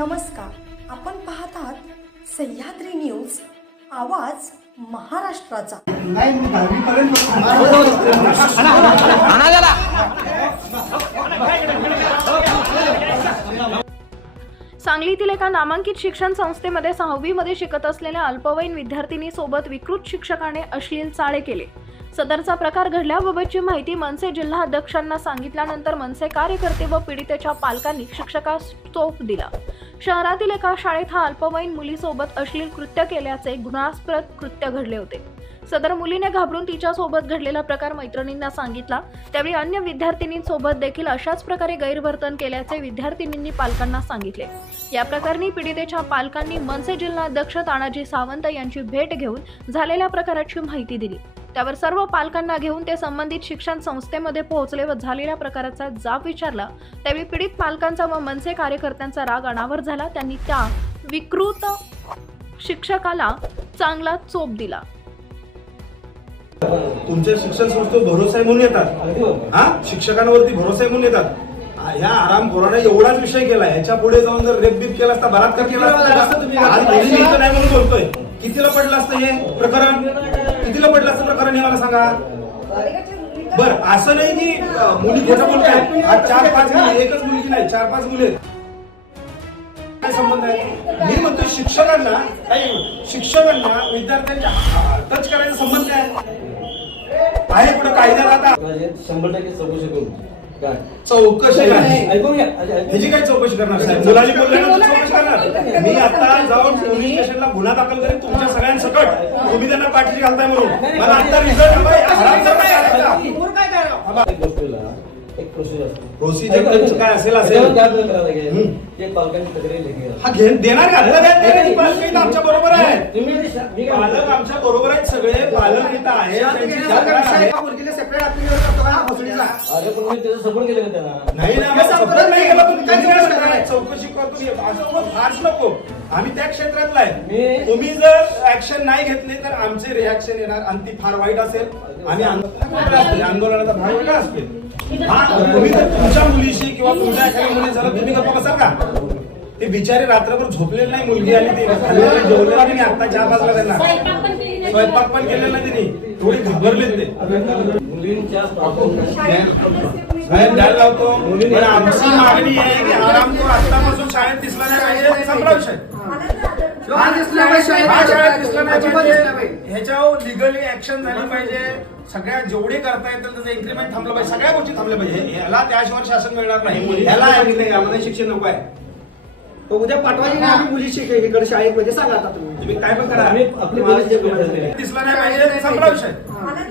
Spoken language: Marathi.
नमस्कार. आपण पाहतात सह्याद्री न्यूज आवाज महाराष्ट्राचा. सांगलीतील एका नामांकित शिक्षण संस्थेमध्ये सहावीमध्ये शिकत असलेल्या अल्पवयीन विद्यार्थिनी सोबत विकृत शिक्षकाने अश्लील चाळे केले. सदरचा प्रकार घडल्याबाबतची माहिती मनसे जिल्हा अध्यक्षांना सांगितल्यानंतर मनसे कार्यकर्ते व पीडितेच्या पालकांनी शिक्षकास चोप दिला. शहरातील एका शाळेत हा अल्पवयीन मुलीसोबत अश्लील कृत्य केल्याचे गुन्हास्पद कृत्य घडले होते. सदर मुलीने घाबरून तिच्यासोबत घडलेला प्रकार मैत्रिणींना सांगितला. त्यावेळी अन्य विद्यार्थिनींसोबत देखील अशाच प्रकारे गैरवर्तन केल्याचे विद्यार्थिनींनी पालकांना सांगितले. या प्रकरणी पीडितेच्या पालकांनी मनसे जिल्हाध्यक्ष तानाजी सावंत यांची भेट घेऊन झालेल्या प्रकाराची माहिती दिली. त्यावर सर्व पालकांना घेऊन ते संबंधित शिक्षण संस्थेमध्ये पोहोचले व झालेल्या प्रकाराचा जाब विचारला. त्यावेळी पीडित पालकांचा व मनसे कार्यकर्त्यांचा राग अनावर झाला. त्यांनी त्या विकृत शिक्षकाला चांगला चोप दिला. तुमच्या शिक्षण संस्थेवर भरोसा आहे म्हणून येतात. हा? शिक्षकांवरती भरोसा आहे म्हणून येतात. ह्या आराम कोरोना एवढाच विषय केला. ह्याच्या पुढे जाऊन जर रेप बीप केला असता बलात्कार केला असता नाही म्हणून बोलतोय. कितीला पडलं असतं हे प्रकरण? कितीला पडलं असतं प्रकरण हे मला सांगा. बर असं नाही की मुली खोटं बोलतायत. आज चार पाच मुली एकच मुलगी नाही चार पाच मुली आहेत. काय संबंध आहे? मी म्हणतो शिक्षकांना नाही शिक्षकांना विद्यार्थ्यांच्या टच करायचा संबंध काय आहे कुठं कायद्याला आता शंभर टक्के चौकशी करू काय? चौकशी काय. ह्याची चौकशी करणार साहेब? मुलांनी बोलल्यानंतर चौकशी करणार. मी आता जाऊन पोलीस स्टेशनला गुन्हा दाखल करेन तुमच्या सगळ्यांसकट तुम्ही त्यांना पाठीशी घालताय म्हणून. मला आता रिझल्ट एक प्रोसिजर असते. काय असेल. हा घेऊन देणार का. पालक आमच्या बरोबर आहे. पालक? आमच्या बरोबर आहेत सगळे. पालक इथं आहेत त्यांची तक्रार आहे. अरे पण मी त्याचा सपोर्ट केलं का त्यांना? नाही ना आम्ही support नाही केला तुम्ही काय करताय? चौकशी करतो फार्स नको. आम्ही त्या क्षेत्रातला आहे. मी- तुम्ही जर ऍक्शन नाही घेतली तर आमचे रिॲक्शन येणार. आणि ती फार वाईट असेल. आम्ही आंदोलन आंदोलनाचा भाग वेगळा असतील. हा तुम्ही जर तुमच्या मुलीशी किंवा तुमच्या एखाद्या मुली झालं तुम्ही गप्पा बसाल का? ते बिचारे रात्रभर झोपलेले नाही मुलगी आणि ते. जेवलेलं नाही मी आता चार वाजला त्यांना. स्वयंपाक पण केलेला नाही. त्यांनी. थोडी घाबरलेत ते. मुलींच्या द्यायला लावतो. पण आमची मागणी आहे की आरामपूर आतापासून शाळेत दिसला नाही पाहिजे संपला विषय. हा. दिसला नाही शाळेत, हा शाळेत दिसला नाही पाहिजे ह्याच्यावर लिगली ऍक्शन झाली पाहिजे. सगळ्या जेवढे करता येतील त्याचं इन्क्रीमेंट थांबलं पाहिजे. सगळ्या गोष्टी थांबल्या पाहिजे. ह्याला त्याशिवाय शासन मिळणार नाही. ह्याला यामध्ये शिक्षण नको आहे. उद्या पाठवायची नाही आम्ही मुली शिके इकडे शाळेत मध्ये सांगा आता तुम्ही. तुम्ही काय पण करा. दिसला नाही पाहिजे संपला विषय.